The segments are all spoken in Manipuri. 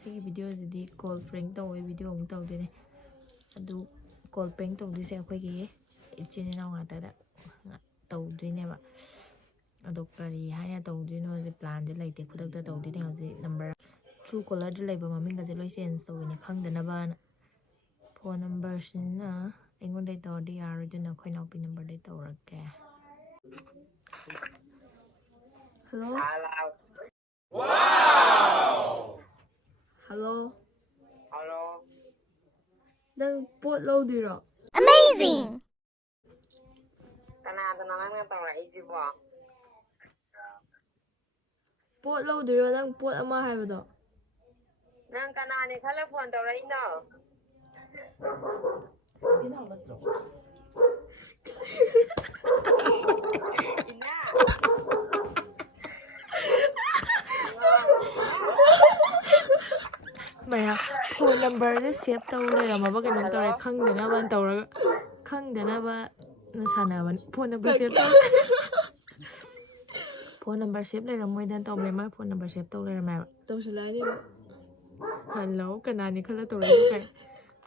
ꯉꯁꯤꯒꯤ ꯚꯤꯗꯤꯑꯣꯁꯤꯗꯤ ꯀꯣꯜ ꯄ꯭ꯔꯦꯡ ꯇꯧꯋꯦ ꯚꯤꯗꯤꯑꯣ ꯑꯃꯨꯛ ꯇꯧꯗꯣꯏꯅꯦ ꯑꯗꯨ ꯀꯣꯜ ꯄ꯭ꯔꯦꯡ ꯇꯧꯗꯣꯏꯁꯦ ꯑꯩꯈꯣꯏꯒꯤ ꯏꯆꯤꯟ ꯏꯅꯥꯎ ꯉꯥꯛꯇꯗ ꯇꯧꯗꯣꯏꯅꯦꯕ ꯑꯗꯣ ꯀꯔꯤ ꯍꯥꯏꯅ ꯇꯧꯗꯣꯏꯅꯣ ꯍꯧꯖꯤꯛ ꯄ꯭ꯂꯥꯟꯁꯦ ꯂꯩꯇꯦ ꯈꯨꯗꯛꯇ ꯇꯧꯗꯣꯏꯅꯦ ꯍꯧꯖꯤꯛ ꯅꯝꯕꯔ ꯇ꯭ꯔꯨ ꯀꯣꯂꯔꯗ ꯂꯩꯕ ꯃꯃꯤꯡꯒꯁꯦ ꯂꯣꯏ ꯆꯦꯟꯖ ꯇꯧꯋꯤꯅꯦ ꯈꯪꯗꯅꯕꯅ ꯐꯣꯟ ꯅꯝꯕꯔꯁꯤꯅ ꯑꯩꯉꯣꯟꯗꯩ ꯇꯧꯔꯗꯤ ꯌꯥꯔꯣꯏꯗꯣꯏꯅ ꯑꯩꯈꯣꯏ ꯏꯅꯥꯎꯄꯤ ꯅꯝꯕꯔꯗꯩ ꯇꯧꯔꯛꯀꯦ ꯍꯜꯂꯣ ꯍꯜꯂꯣ ꯍꯜꯂꯣ ꯅꯪ ꯄꯣꯠ ꯂꯧꯗꯣꯏꯔꯣ? Amazing! ꯀꯅꯥꯗꯅꯣ ꯅꯪꯅ ꯇꯧꯔꯛꯏꯁꯤꯕꯣ? ꯄꯣꯠ ꯂꯧꯗꯣꯏꯔꯣ ꯅꯪ ꯄꯣꯠ ꯑꯃ ꯍꯥꯏꯕꯗꯣ? ꯅꯪ ꯀꯅꯥꯅꯦ ꯈꯜꯂ ꯐꯣꯟ ꯇꯧꯔꯛꯏꯅꯣ? ꯏꯅꯥ ꯃꯌꯥꯝ ꯐꯣꯟ ꯅꯝꯕꯔꯁꯦ ꯁꯦꯚ ꯇꯧ ꯂꯩꯔꯝꯃꯕ ꯀꯩꯅꯣꯝ ꯍꯜꯂꯣ ꯇꯧꯔꯦ ꯈꯪꯗꯅꯕ ꯇꯧꯔꯒ ꯈꯪꯗꯅꯕꯅ ꯁꯥꯟꯅꯕꯅꯤ ꯐꯣꯟ ꯅꯝꯕꯔ ꯁꯦꯚ ꯇꯧ ꯐꯣꯟ ꯅꯝꯕꯔ ꯁꯦꯚ ꯂꯩꯔꯝꯃꯣꯏꯗꯅ ꯇꯧꯕꯅꯦ ꯃꯥ ꯐꯣꯟ ꯅꯝꯕꯔ ꯁꯦꯚ ꯇꯧ ꯂꯩꯔꯝꯃꯦꯕ ꯇꯧꯁꯤꯜꯂꯛꯑꯅꯤ ꯍꯜꯂꯣ ꯀꯅꯥꯅꯤ ꯈꯜꯂ ꯇꯧꯔꯛꯏꯁꯤ ꯀꯥꯏ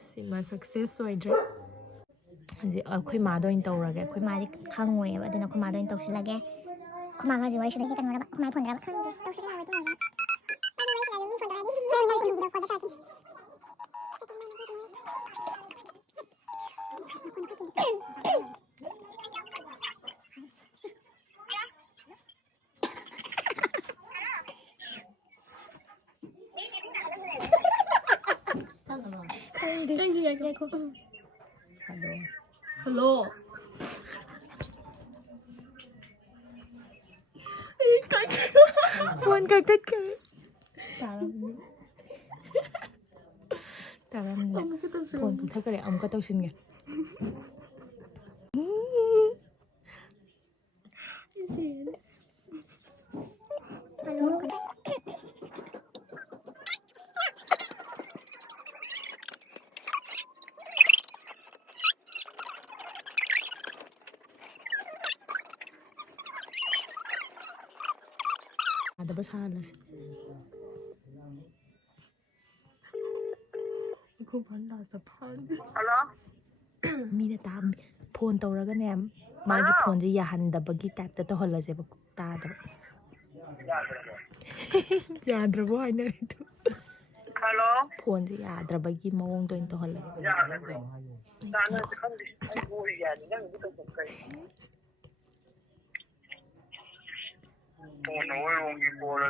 ꯁꯤꯃ ꯁꯛꯁꯦꯁ ꯑꯣꯏꯗ꯭ꯔꯦ ꯍꯧꯖꯤꯛ ꯑꯩꯈꯣꯏ ꯃꯥꯗ ꯑꯣꯏꯅ ꯇꯧꯔꯒꯦ ꯑꯩꯈꯣꯏ ꯃꯥꯗꯤ ꯈꯪꯉꯣꯏꯑꯕ ꯑꯗꯨꯅ ꯑꯩꯈꯣꯏ ꯃꯥꯗ ꯑꯣꯏꯅ ꯇꯧꯁꯤꯜꯂꯒꯦ ꯑꯩꯈꯣꯏ ꯃꯥꯒ ꯍꯧꯖꯤꯛ ꯋꯥꯔꯤ ꯁꯥꯟꯅꯩꯁꯦ ꯀꯩꯅꯣꯔꯕ ꯑꯩꯈꯣꯏ ꯃꯥꯒꯤ ꯐꯣꯟꯗꯔꯕ ꯈꯪꯗꯦ ꯇꯧꯁꯤꯜꯂ ꯌꯥꯔꯣꯏꯗꯣꯏꯅꯦꯕ ꯍꯜꯂꯣ ꯐꯣꯟ ꯀꯛꯊꯠꯈ꯭ꯔꯦ ꯇꯥꯔꯝꯅꯦ ꯐꯣꯟ ꯀꯛꯊꯠꯈ꯭ꯔꯦ ꯑꯃꯨꯛꯀ ꯇꯧꯁꯤꯟꯒꯦ ꯌꯥꯗꯕ ꯁꯥꯍꯜꯂꯁꯤ ꯍꯜꯂꯣ ꯃꯤꯅ ꯐꯣꯟ ꯇꯧꯔꯒꯅꯦ ꯃꯥꯒꯤ ꯐꯣꯟꯁꯦ ꯌꯥꯍꯟꯗꯕꯒꯤ ꯇꯥꯏꯞꯇ ꯇꯧꯍꯜꯂꯁꯦꯕ ꯇꯥꯗꯕ ꯌꯥꯗ꯭ꯔꯕꯣ ꯍꯥꯏꯅꯔꯦꯗꯣ ꯍꯜꯂꯣ ꯐꯣꯟꯁꯦ ꯌꯥꯗ꯭ꯔꯕꯒꯤ ꯃꯑꯣꯡꯗ ꯑꯣꯏꯅ ꯇꯧꯍꯜꯂꯒꯦ ꯇꯥꯟꯅꯁꯦ ꯈꯪꯗꯦ ꯑꯩ ꯕꯣꯏ ꯌꯥꯅꯤ ꯅꯪꯗꯤ ꯇꯧꯐꯝ ꯀꯩ ꯐꯣꯟ ꯑꯣꯏꯔꯣꯝꯒꯤ ꯀꯣꯜ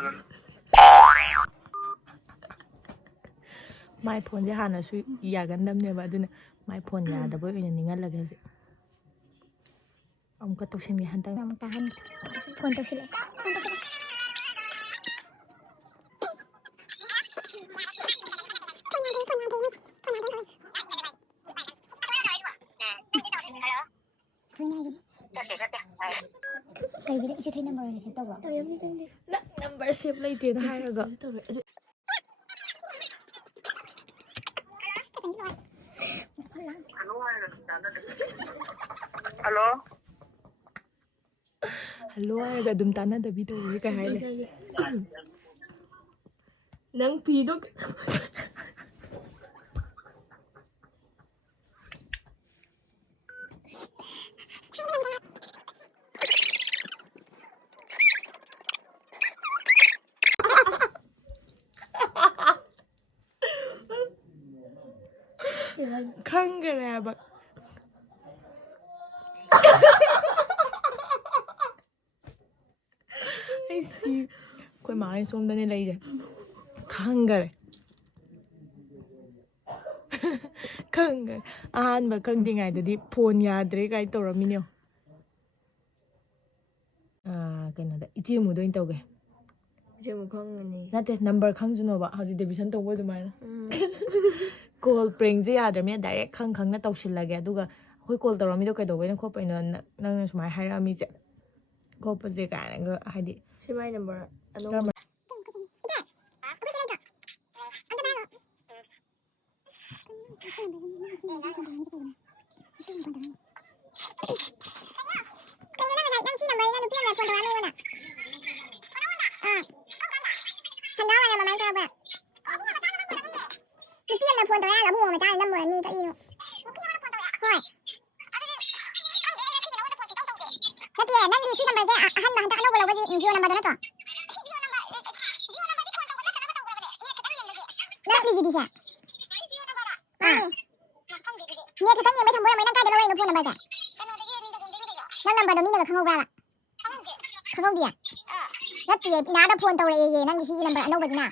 ꯃꯥꯏ ꯐꯣꯟꯁꯦ ꯍꯥꯟꯅꯁꯨ ꯌꯥꯒꯟꯗꯕꯅꯦꯕ ꯑꯗꯨꯅ ꯃꯥꯏ ꯐꯣꯟ ꯌꯥꯗꯕ ꯑꯣꯏꯅ ꯅꯤꯡꯍꯜꯂꯒꯦ ꯍꯧꯖꯤꯛ ꯑꯃꯨꯛꯀ ꯇꯧꯁꯤꯟꯒꯦ ꯍꯟꯗꯛ ꯑꯃꯨꯛ ꯇꯥꯍꯟ ꯐꯣꯟ ꯇꯧꯁꯤꯜꯂꯦ ꯀꯩꯒꯤꯅꯣ ꯏꯆꯦ ꯊꯣꯏ ꯅꯝꯕꯔ ꯑꯣꯏꯅ ꯁꯦꯚ ꯇꯧꯕ꯭ꯔꯣ? ꯅꯪ ꯅꯝꯕꯔ ꯁꯦꯚ ꯂꯩꯇꯦꯅ ꯍꯥꯏꯔꯒ ꯍꯜꯂꯣ ꯍꯜꯂꯣ ꯍꯥꯏꯔꯒ ꯑꯗꯨꯝ ꯇꯥꯟꯅꯗꯕꯤ ꯇꯧꯔꯤꯁꯦ ꯀꯩ ꯍꯥꯏꯂꯦ ꯅꯪ ꯐꯤꯗꯣ ꯈꯪꯈꯔꯦ ꯍꯥꯏꯕ ꯑꯩꯁꯤ ꯑꯩꯈꯣꯏ ꯃꯥꯍꯣꯏ ꯁꯣꯝꯗꯅꯦ ꯂꯩꯁꯦ ꯈꯪꯈꯔꯦ ꯈꯪꯈꯔꯦ ꯑꯍꯥꯟꯕ ꯈꯪꯗ꯭ꯔꯤꯉꯩꯗꯗꯤ ꯐꯣꯟ ꯌꯥꯗ꯭ꯔꯦ ꯀꯥꯏꯅ ꯇꯧꯔꯝꯃꯤꯅꯦ ꯀꯩꯅꯣꯗ ꯏꯆꯦꯃꯨꯗ ꯑꯣꯏꯅ ꯇꯧꯒꯦ ꯏꯆꯦꯃꯨ ꯈꯪꯒꯅꯤ ꯅꯠꯇꯦ ꯅꯝꯕꯔ ꯈꯪꯖꯅꯣꯕ ꯍꯧꯖꯤꯛ ꯗꯦꯕꯤꯁꯟ ꯇꯧꯕ ꯑꯗꯨꯃꯥꯏꯅ ꯀꯣꯜ ꯄ꯭ꯔꯦꯡꯁꯦ ꯌꯥꯗ꯭ꯔꯕꯅꯤꯅ ꯗꯥꯏꯔꯦꯛ ꯈꯪꯅ ꯇꯧꯁꯤꯜꯂꯒꯦ ꯑꯗꯨꯒ ꯑꯩꯈꯣꯏ ꯀꯣꯜ ꯇꯧꯔꯝꯃꯤꯗꯣ ꯀꯩꯗꯧꯕꯩꯅꯣ ꯈꯣꯠꯄꯩꯅꯣ ꯅꯪꯅ ꯁꯨꯃꯥꯏꯅ ꯍꯥꯏꯔꯛꯑꯝꯃꯤꯁꯦ ꯈꯣꯠꯄꯁꯦ ꯀꯥꯏꯅꯒ ꯍꯥꯏꯗꯤ ꯁꯤ ꯃꯥꯏ ꯅꯝꯕꯔ ꯑꯅꯧꯕ ꯁꯟꯗꯥ ꯋꯥꯏꯔꯝ ꯑꯗꯨꯃꯥꯏꯅ ꯇꯧꯔꯕ꯭ꯔꯥ nupi amna phone tawaya abu ma cha number ni ka ino nupi amna phone tawaya hoi nati nang isi number je ahan na hanta ano wala waji jio number na to nang isi di sa ni ka tang ye mai thambora mai nang ka da lawai no phone number ja nang number do mi na khangau bra la khangau dia nati ina da phone tawre ye nang isi number ano ba na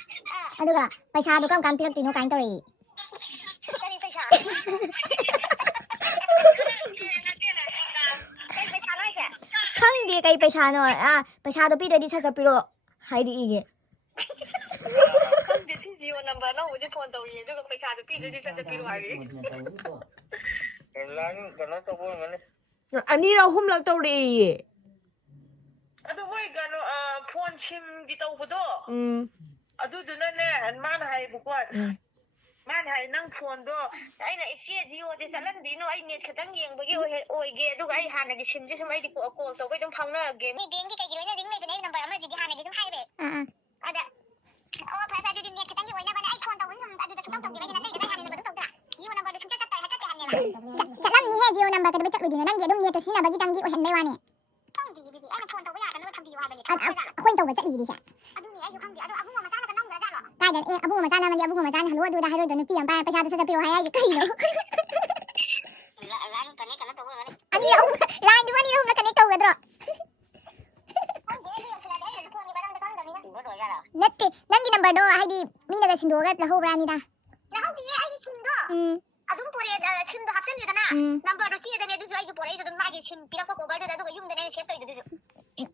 aduga paisa do kam kam pirak tino kain tawre khangdi kai paisa no paisa do pi da di sa sa piro hai di ige khangdi thi jiyo number no uje phone tawri du ka paisa do pi de sa sa piru hari lang kana to bo ngane อันนี้เราหุ้มลักเตารี adu moi gano phone sim gi taw bodo เดูนั่นเนี่ยมันให้บุกว่ามันให้นั่งฟอนด้วยไอ้เนี่ยเสียจีโอจะสั่นดีโน่ไอ้เนี่ยขัดตั้งยังบุกี้โอ้ยเกดูไอ้หาเนี่ยชิมจะทำไมดีกว่าโกลตัวไปต้องพังเลยเกมนี่เบงที่ใครอยู่เนี่ยดิ้งเลยตัวนี้นัมเบอร์มันจะหาเนี่ยต้องให้เลยเดี๋ยวโอ้พายจะดิ้งเนี่ยขัดตั้งอยู่เนี่ยมันไอ้คนตัวนั้นเดูจะต้องตรงนี้ไม่ได้จะได้หาเนี่ยมันต้องตรงจีโอนัมเบอร์ดูชุ่มจะจัดหาเนี่ยจะเล่นนี่ให้จีโอนัมเบอร์ก็จะไปจับดูนั่งเดี๋ยวดูเนี่ยตัวนี้นะบุกี้ตั้งจีโอเห็นได้ว่าเนี่ยต้องดีไอ้มันคนตัวไม่อยากจะนึกทำดีว่าเลยคนตัวมันจะดีดิใช่ดูนี่ไอ้อยู่ข้างเดียวดูอาบุ้งมาจ้าแล้วก็น้องเดือดจ้าหรอได้เดี๋ยวอาบุ้งมาจ้านะมันอาบุ้งมาจ้าฮัลโหลดูได้ฮัลโหลเดี๋ยวนึกพี่ยังไปประชาชนจะไปว่าให้ยังไงเนาะร้านตอนนี้กันแล้วตัวมันอันนี้ร้านดูว่านี่เรากันนี่ตัวกันหรอนัดนั่งกินนัมเบอร์ดูให้ดีมีอะไรชิมดูก็แล้วร้านนี้ได้แล้วพี่ไอ้ชิมดูอาดุมปวดชิมดูฮับเส้นอยู่นะนัมเบอร์ดูชี้เดี๋ยวดูไอ้ดูปวดไอ้ดูมากี่ชิมพี่เราก็โกบดูดูก็ยุ่งเดี๋ยวเชฟตัวดู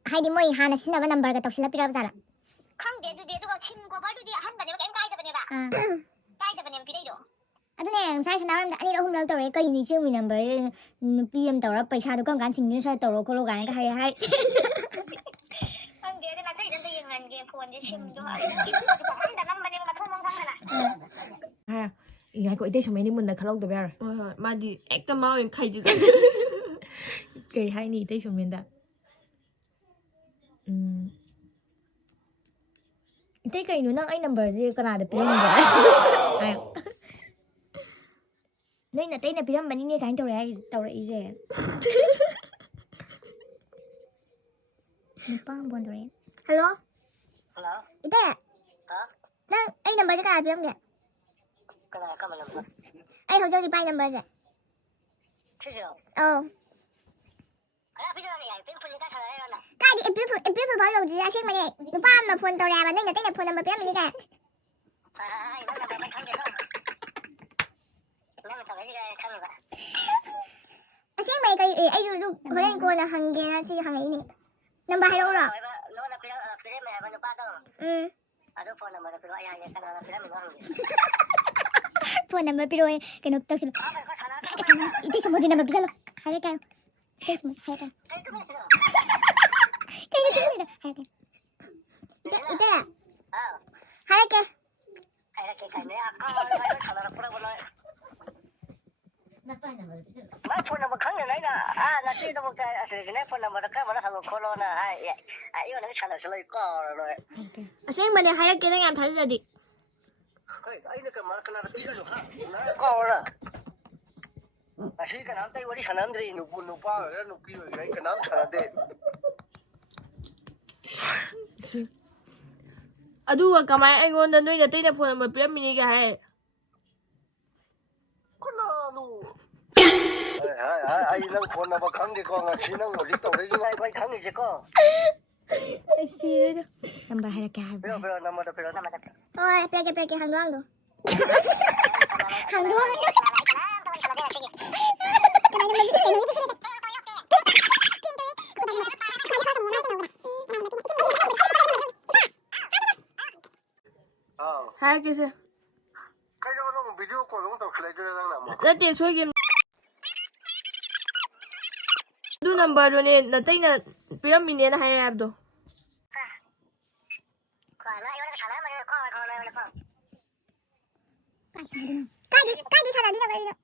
ให้ดีมั้ยฮานะสินะว่านัมเบอร์ก็ตกสิแล้วพี่เราจะละข้างเดี๋ยวดูก็ชิมโกบดูดิหันไปเดี๋ยวก็เอ็นใกล้จะเป็นยังไงใกล้จะเป็นยังพี่ได้ดูอันนี้ใช่ฉันนะอันนี้เราหุ้มเราตัวเองก็ยินดีชื่อมีนัมเบอร์พี่ยังตัวเราไปชาดูก็การชิงนี่ใช่ตัวเราโคโลกันก็ให้ข้างเดี๋ยวนะใช่จะได้ยังไงเกี่ยวควรจะชิมด้วยแต่น้ำมันยังมาทุ่มมองทั้งนั้นอ่ะยังไงก็ไอ้เด็กชมนี่มันนะเขาลงตัวแบบ มาดิเอ็กซ์มาเป็นใครจะได้ เคยให้นี่เด็กชมนี่ได้เด็กก็อยู่นั่งไอ้นัมเบอร์สิขนาดเด็กเป็นยังไงนี่นะเต้นพี่ทำมันนี่กันตัวอะไรอีเจ้นี่ป้างบนตัวเองฮัลโหลอีเต้นั่งไอ้นัมเบอร์จะกลายเป็นยังไงไอ้เขาจะไปนัมเบอร์จ้ะเออcái đi em biết phải bảo gì ra xem mà nè nó ba mà phun tàu ra mà nên là cái này phun là mà biết mình đi cả xem mày cái ấy luôn hồi nãy cô là hàng kia là chi hàng ấy nè number hai đâu rồi phun number piro cái nó tao xin itu semua di number bisa lo hari kan itu semua hari kan cái gì thế này hai cái itu là hai cái mà phone number khăng này nè là chỉ đâu cái cái phone number cái mà nó hàng kholo nè ai yêu nó chán là lấy co rồi xem mà này hai cái anh thấy là đi ai nó cái mà cái nào tí rồi ha nó co rồi cái nào tay vào đi chán lắm đi nụ bao rồi nụ pi rồi cái nào chán lắm đi ꯑꯗꯨꯒ ꯀꯃꯥꯏꯅ ꯑꯩꯉꯣꯟꯗ ꯅꯣꯏꯅ ꯇꯩꯅ ꯐꯣꯟ ꯅꯝꯕꯔ ꯄꯤꯔꯝꯃꯤꯅꯤꯒ ꯍꯥꯏ ai nâng phone number khăng đi con chỉ nâng một lít tàu đấy ngay quay khăng đi chứ con number hai cái bây number thôi play hàng đoan rồi hàng đoan hai cái gì cái đó nó video của nó tàu lấy cho nó làmแล้วเดี๋ยวช่วยกินดูนัมเบอร์ดูเนี่ยนาเต้นพิรามิดเนี่ยนะให้แอบดูcái đi sao là đi đâu đây đâu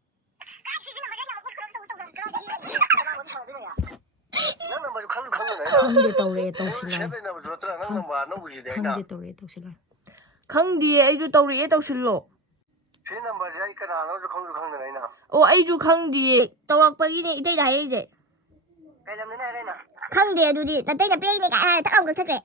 nó là mà khăng khăng này không đi tàu rè tàu xí lại xếp lên là rồi tức là nó mà nó bị đấy không nào đi tàu rè tàu xí lại ข้างดีไอ้ดูเตารีไอ้เตาชิลโล phía nằm ꯀꯅꯥꯅꯣꯁꯨ ꯈꯪꯁꯨ ꯈꯪꯗꯅ ꯑꯩꯅ ꯑꯣ ꯑꯩꯁꯨ ꯈꯪꯗꯤꯌꯦ ꯇꯧꯔꯛꯄꯒꯤꯅꯦ ꯏꯇꯩꯗ ꯍꯥꯏꯔꯛꯏꯁꯦ ꯀꯩ ꯂꯝꯗꯅꯦ ꯍꯥꯏꯔꯩꯅ ꯈꯪꯗꯦ ꯑꯗꯨꯗꯤ ꯅꯇꯩꯅ ꯄꯤꯔꯛꯏꯅꯦ ꯀꯥꯏ ꯍꯥꯏꯔ ꯊꯛ ꯑꯃꯨꯛ ꯀꯛꯊꯠꯈ꯭ꯔꯦ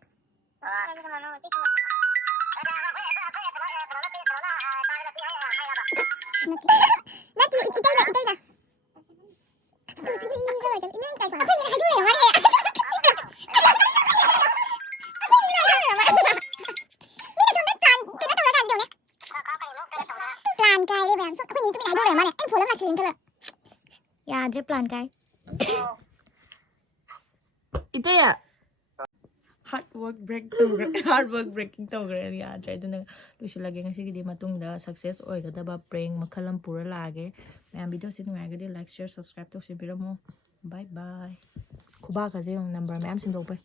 ꯅꯠꯇꯦ ꯏꯇꯩꯅ प्लान काय रे बॅन आपण इथे नाही डोळे मारे फोन लागतील त्याला याद रे प्लान काय 이때야 hard work break tꯧꯈ꯭ꯔꯦ hard work breaking ꯇꯧꯈ꯭ꯔꯦ ꯌꯥꯗ꯭ꯔꯦ ꯑꯗꯨꯅ ꯂꯣꯏꯁꯤꯜꯂꯒꯦ ꯉꯁꯤꯒꯤꯗꯤ ꯃꯇꯨꯡꯗ ꯁꯛꯁꯦꯁ ꯑꯣꯏꯒꯗꯕ ꯄ꯭ꯔꯦꯡ ꯃꯈꯜ ꯑꯃ ꯄꯨꯔ ꯂꯥꯛꯑꯒꯦ ꯃꯌꯥꯝ ꯚꯤꯗꯤꯑꯣꯁꯤ ꯅꯨꯡꯉꯥꯏꯔꯒꯗꯤ ꯂꯥꯏꯛ ꯁꯤꯌꯔ ꯁꯕꯁꯀ꯭ꯔꯥꯏꯕ ꯇꯧꯁꯤꯟꯕꯤꯔꯝꯃꯣ ꯕꯥꯏ ꯕꯥꯏ ꯈꯨꯕꯥꯛꯀꯁꯦ ꯌꯦꯡꯉꯣ ꯅꯝꯕꯔ ꯃꯌꯥꯝ ꯁꯤꯟꯗꯣꯛꯄꯩ